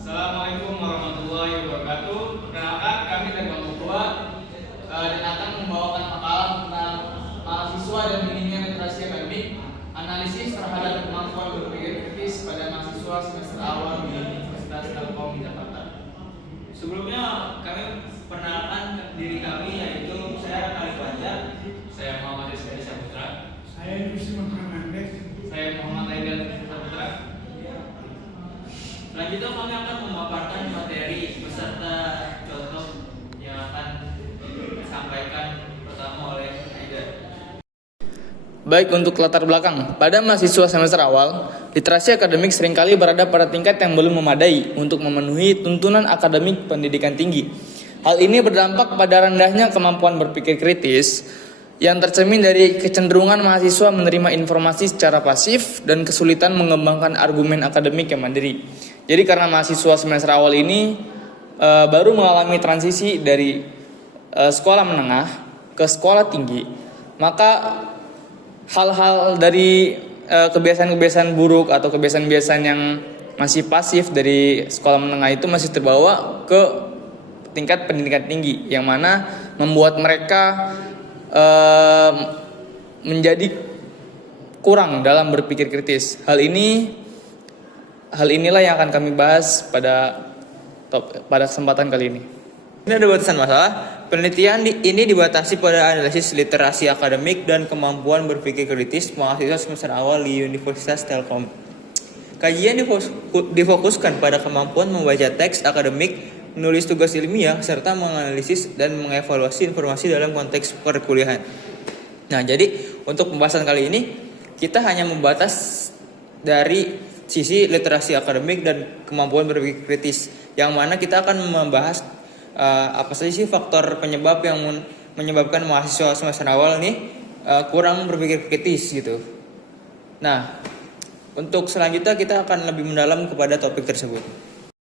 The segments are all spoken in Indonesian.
Assalamualaikum warahmatullahi wabarakatuh. Perkenalkan, kami dari Bank Tua dan akan membawakan makalah tentang mahasiswa dan minimnya literasi akademik, analisis terhadap kemampuan berpikir kritis pada mahasiswa semester awal di Universitas Telkom di Jakarta. Sebelumnya kami perkenalkan diri kami, yaitu saya Khalid Fajar, saya Muhammad Rizky Saputra, Saya Yusuf Hernandez. saya Muhammad Aidan Saputra. Selanjutnya kami akan memaparkan materi beserta contoh yang akan disampaikan pertama oleh Aidan. Baik, untuk latar belakang, pada mahasiswa semester awal, literasi akademik seringkali berada pada tingkat yang belum memadai untuk memenuhi tuntunan akademik pendidikan tinggi. Hal ini berdampak pada rendahnya kemampuan berpikir kritis yang tercermin dari kecenderungan mahasiswa menerima informasi secara pasif dan kesulitan mengembangkan argumen akademik yang mandiri. Jadi karena mahasiswa semester awal ini baru mengalami transisi dari sekolah menengah ke sekolah tinggi, maka hal-hal dari kebiasaan-kebiasaan buruk atau kebiasaan-kebiasaan yang masih pasif dari sekolah menengah itu masih terbawa ke tingkat pendidikan tinggi, yang mana membuat mereka menjadi kurang dalam berpikir kritis. Hal inilah yang akan kami bahas pada kesempatan kali ini. Ini ada batasan masalah. Penelitian ini dibatasi pada analisis literasi akademik dan kemampuan berpikir kritis mahasiswa semester awal di Universitas Telkom. Kajian difokuskan pada kemampuan membaca teks akademik, menulis tugas ilmiah, serta menganalisis dan mengevaluasi informasi dalam konteks perkuliahan. Nah, jadi untuk pembahasan kali ini kita hanya membatas dari sisi literasi akademik dan kemampuan berpikir kritis, yang mana kita akan membahas apa saja sih faktor penyebab yang menyebabkan mahasiswa semester awal nih kurang berpikir kritis gitu. Nah, untuk selanjutnya kita akan lebih mendalam kepada topik tersebut.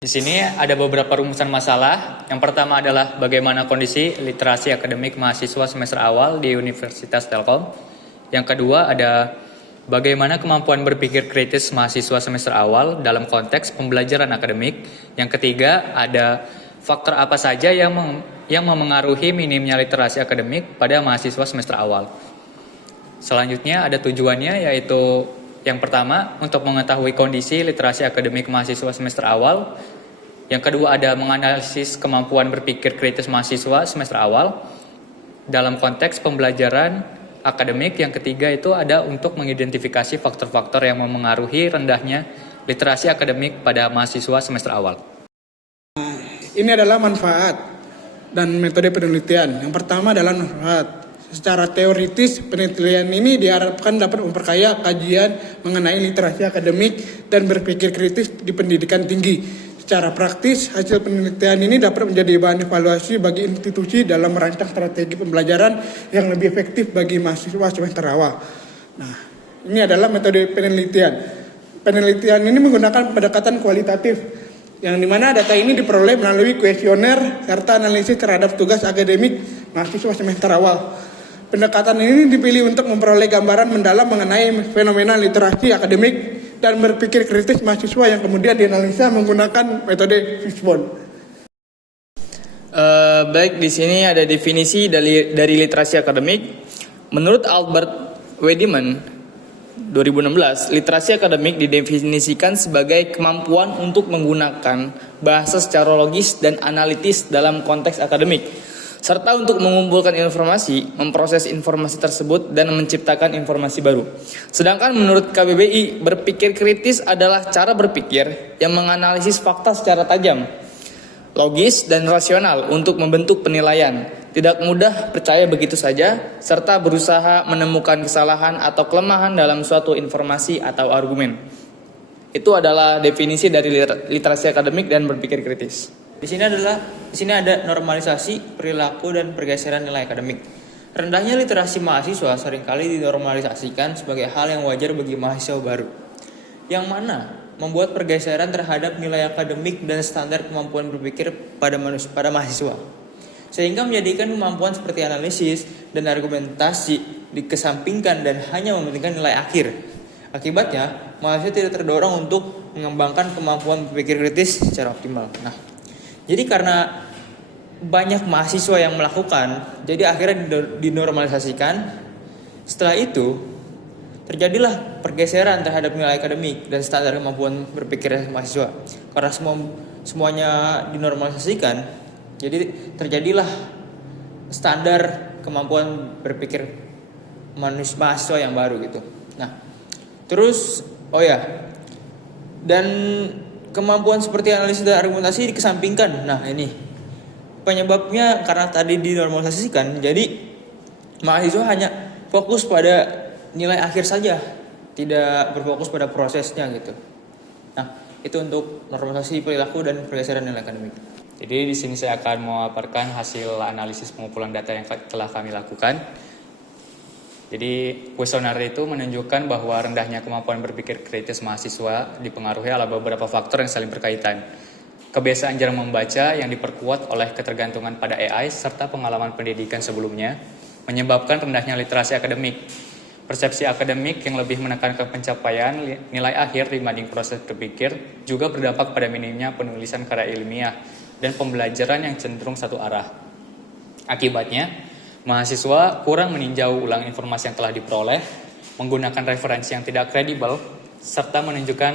Di sini ada beberapa rumusan masalah. Yang pertama adalah bagaimana kondisi literasi akademik mahasiswa semester awal di Universitas Telkom. Yang kedua ada bagaimana kemampuan berpikir kritis mahasiswa semester awal dalam konteks pembelajaran akademik. Yang ketiga ada faktor apa saja yang memengaruhi minimnya literasi akademik pada mahasiswa semester awal. Selanjutnya ada tujuannya, yaitu yang pertama, untuk mengetahui kondisi literasi akademik mahasiswa semester awal. Yang kedua ada menganalisis kemampuan berpikir kritis mahasiswa semester awal dalam konteks pembelajaran akademik. Yang ketiga itu ada untuk mengidentifikasi faktor-faktor yang memengaruhi rendahnya literasi akademik pada mahasiswa semester awal. Ini adalah manfaat dan metode penelitian. Yang pertama adalah manfaat. Secara teoritis, penelitian ini diharapkan dapat memperkaya kajian mengenai literasi akademik dan berpikir kritis di pendidikan tinggi. Secara praktis, hasil penelitian ini dapat menjadi bahan evaluasi bagi institusi dalam merancang strategi pembelajaran yang lebih efektif bagi mahasiswa semester awal. Nah, ini adalah metode penelitian. Penelitian ini menggunakan pendekatan kualitatif, yang dimana data ini diperoleh melalui kuesioner serta analisis terhadap tugas akademik mahasiswa semester awal. Pendekatan ini dipilih untuk memperoleh gambaran mendalam mengenai fenomena literasi akademik dan berpikir kritis mahasiswa yang kemudian dianalisa menggunakan metode Fishbone. Baik, di sini ada definisi dari literasi akademik. Menurut Albert Weideman 2016, literasi akademik didefinisikan sebagai kemampuan untuk menggunakan bahasa secara logis dan analitis dalam konteks akademik, serta untuk mengumpulkan informasi, memproses informasi tersebut, dan menciptakan informasi baru. Sedangkan menurut KBBI, berpikir kritis adalah cara berpikir yang menganalisis fakta secara tajam, logis, dan rasional untuk membentuk penilaian, tidak mudah percaya begitu saja, serta berusaha menemukan kesalahan atau kelemahan dalam suatu informasi atau argumen. Itu adalah definisi dari literasi akademik dan berpikir kritis. Di sini ada normalisasi perilaku dan pergeseran nilai akademik. Rendahnya literasi mahasiswa seringkali dinormalisasikan sebagai hal yang wajar bagi mahasiswa baru, yang mana membuat pergeseran terhadap nilai akademik dan standar kemampuan berpikir pada mahasiswa, sehingga menjadikan kemampuan seperti analisis dan argumentasi dikesampingkan dan hanya mementingkan nilai akhir. Akibatnya, mahasiswa tidak terdorong untuk mengembangkan kemampuan berpikir kritis secara optimal. Nah, jadi karena banyak mahasiswa yang melakukan, jadi akhirnya dinormalisasikan. Setelah itu terjadilah pergeseran terhadap nilai akademik dan standar kemampuan berpikir mahasiswa. Karena semuanya dinormalisasikan, jadi terjadilah standar kemampuan berpikir mahasiswa yang baru gitu. Nah, terus dan kemampuan seperti analisis dan argumentasi dikesampingkan. Nah, ini penyebabnya karena tadi dinormalisasikan, jadi mahasiswa hanya fokus pada nilai akhir saja, tidak berfokus pada prosesnya gitu. Nah, itu untuk normalisasi perilaku dan pergeseran nilai akademik. Jadi di sini saya akan memaparkan hasil analisis pengumpulan data yang telah kami lakukan. Jadi kuesioner itu menunjukkan bahwa rendahnya kemampuan berpikir kritis mahasiswa dipengaruhi oleh beberapa faktor yang saling berkaitan. Kebiasaan jarang membaca yang diperkuat oleh ketergantungan pada AI serta pengalaman pendidikan sebelumnya menyebabkan rendahnya literasi akademik. Persepsi akademik yang lebih menekankan pencapaian nilai akhir dibanding proses berpikir juga berdampak pada minimnya penulisan karya ilmiah dan pembelajaran yang cenderung satu arah. Akibatnya, mahasiswa kurang meninjau ulang informasi yang telah diperoleh, menggunakan referensi yang tidak kredibel, serta menunjukkan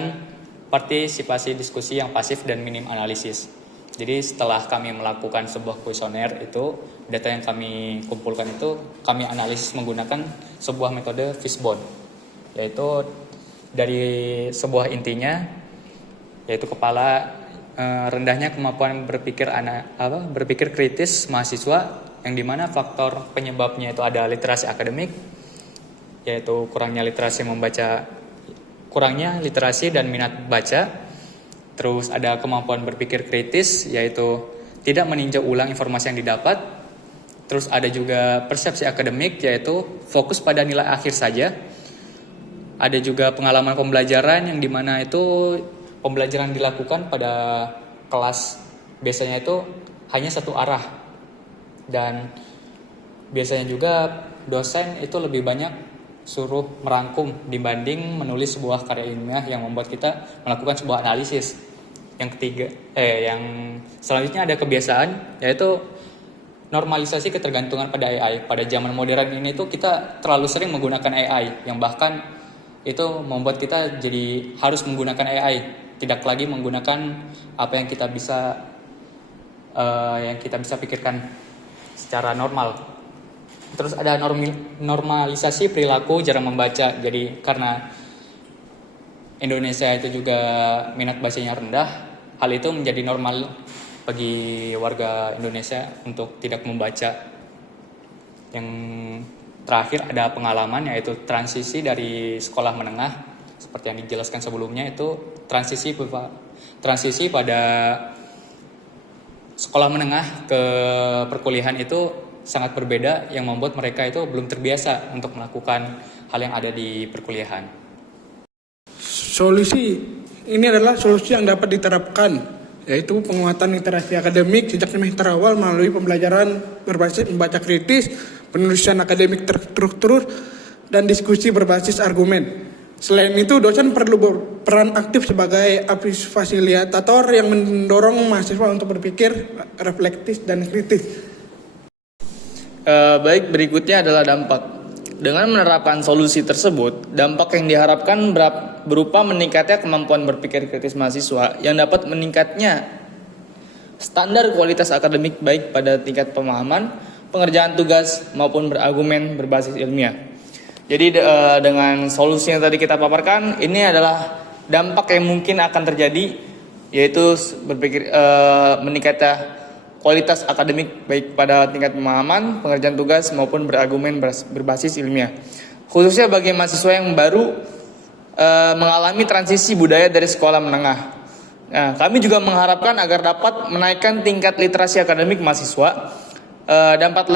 partisipasi diskusi yang pasif dan minim analisis. Jadi setelah kami melakukan sebuah kuesioner itu, data yang kami kumpulkan itu kami analisis menggunakan sebuah metode Fishbone, yaitu dari sebuah intinya, yaitu rendahnya kemampuan berpikir kritis mahasiswa, yang dimana faktor penyebabnya itu ada literasi akademik, yaitu kurangnya literasi dan minat baca. Terus ada kemampuan berpikir kritis, yaitu tidak meninjau ulang informasi yang didapat. Terus ada juga persepsi akademik, yaitu fokus pada nilai akhir saja. Ada juga pengalaman pembelajaran yang dimana itu pembelajaran dilakukan pada kelas biasanya itu hanya satu arah. Dan biasanya juga dosen itu lebih banyak suruh merangkum dibanding menulis sebuah karya ilmiah yang membuat kita melakukan sebuah analisis. Yang selanjutnya ada kebiasaan, yaitu normalisasi ketergantungan pada AI. Pada zaman modern ini tuh kita terlalu sering menggunakan AI, yang bahkan itu membuat kita jadi harus menggunakan AI, tidak lagi menggunakan apa yang kita bisa pikirkan secara normal. Terus ada normalisasi perilaku jarang membaca. Jadi karena Indonesia itu juga minat bacanya rendah, hal itu menjadi normal bagi warga Indonesia untuk tidak membaca. Yang terakhir ada pengalaman, yaitu transisi dari sekolah menengah, seperti yang dijelaskan sebelumnya, itu transisi pada sekolah menengah ke perkuliahan itu sangat berbeda, yang membuat mereka itu belum terbiasa untuk melakukan hal yang ada di perkuliahan. Solusi ini adalah solusi yang dapat diterapkan, yaitu penguatan literasi akademik sejak semester awal melalui pembelajaran berbasis membaca kritis, penulisan akademik terstruktur, dan diskusi berbasis argumen. Selain itu, dosen perlu berperan aktif sebagai fasilitator yang mendorong mahasiswa untuk berpikir reflektif dan kritis. Baik, berikutnya adalah dampak. Dengan menerapkan solusi tersebut, dampak yang diharapkan berupa meningkatnya kemampuan berpikir kritis mahasiswa yang dapat meningkatnya standar kualitas akademik baik pada tingkat pemahaman, pengerjaan tugas maupun berargumen berbasis ilmiah. Jadi dengan solusi yang tadi kita paparkan, ini adalah dampak yang mungkin akan terjadi, yaitu meningkatnya kualitas akademik baik pada tingkat pemahaman, pengerjaan tugas maupun berargumen berbasis ilmiah. Khususnya bagi mahasiswa yang baru mengalami transisi budaya dari sekolah menengah. Nah, kami juga mengharapkan agar dapat menaikkan tingkat literasi akademik mahasiswa. Dampak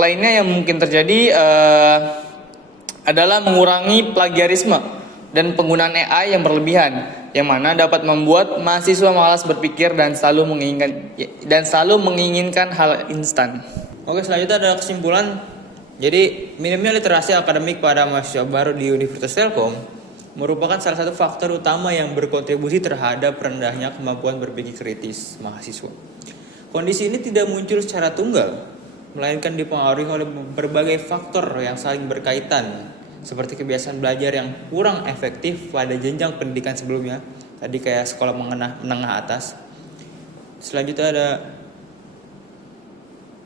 lainnya yang mungkin terjadi adalah mengurangi plagiarisme dan penggunaan AI yang berlebihan, yang mana dapat membuat mahasiswa malas berpikir dan selalu menginginkan hal instan. Oke, selanjutnya adalah kesimpulan. Jadi minimnya literasi akademik pada mahasiswa baru di Universitas Telkom merupakan salah satu faktor utama yang berkontribusi terhadap rendahnya kemampuan berpikir kritis mahasiswa. Kondisi ini tidak muncul secara tunggal, melainkan dipengaruhi oleh berbagai faktor yang saling berkaitan, seperti kebiasaan belajar yang kurang efektif pada jenjang pendidikan sebelumnya, tadi kayak sekolah menengah atas. Selanjutnya ada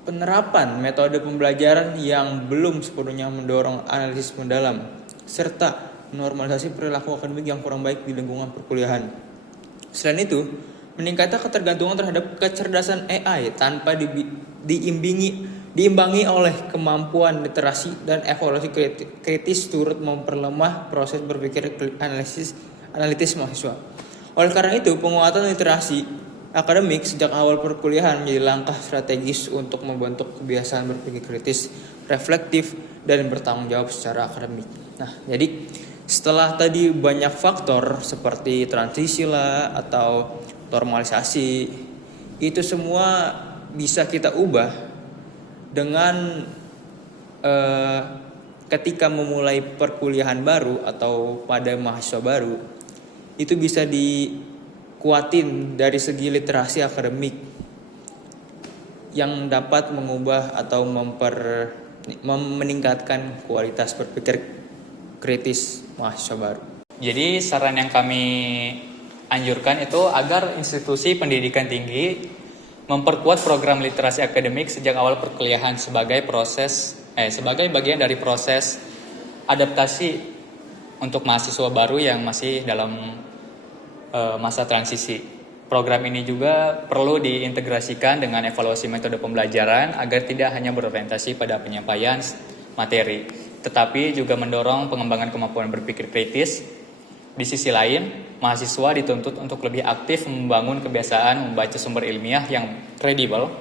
penerapan metode pembelajaran yang belum sepenuhnya mendorong analisis mendalam, serta normalisasi perilaku akademik yang kurang baik di lingkungan perkuliahan. Selain itu, meningkatnya ketergantungan terhadap kecerdasan AI tanpa diimbangi oleh kemampuan literasi dan evaluasi kritis turut memperlemah proses berpikir analitis mahasiswa. Oleh karena itu, penguatan literasi akademik sejak awal perkuliahan menjadi langkah strategis untuk membentuk kebiasaan berpikir kritis, reflektif, dan bertanggung jawab secara akademik. Nah, jadi setelah tadi banyak faktor seperti transisi lah atau normalisasi, itu semua bisa kita ubah dengan ketika memulai perkuliahan baru atau pada mahasiswa baru, itu bisa dikuatin dari segi literasi akademik yang dapat mengubah atau meningkatkan kualitas berpikir kritis mahasiswa baru. Jadi saran yang kami anjurkan itu agar institusi pendidikan tinggi memperkuat program literasi akademik sejak awal perkuliahan sebagai bagian dari proses adaptasi untuk mahasiswa baru yang masih dalam masa transisi. Program ini juga perlu diintegrasikan dengan evaluasi metode pembelajaran agar tidak hanya berorientasi pada penyampaian materi, tetapi juga mendorong pengembangan kemampuan berpikir kritis. Di sisi lain, mahasiswa dituntut untuk lebih aktif membangun kebiasaan membaca sumber ilmiah yang kredibel,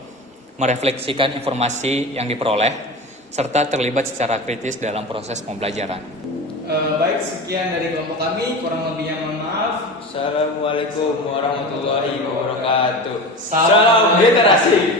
merefleksikan informasi yang diperoleh, serta terlibat secara kritis dalam proses pembelajaran. Baik, sekian dari kelompok kami, kurang lebihnya mohon maaf. Assalamualaikum warahmatullahi wabarakatuh. Salam literasi.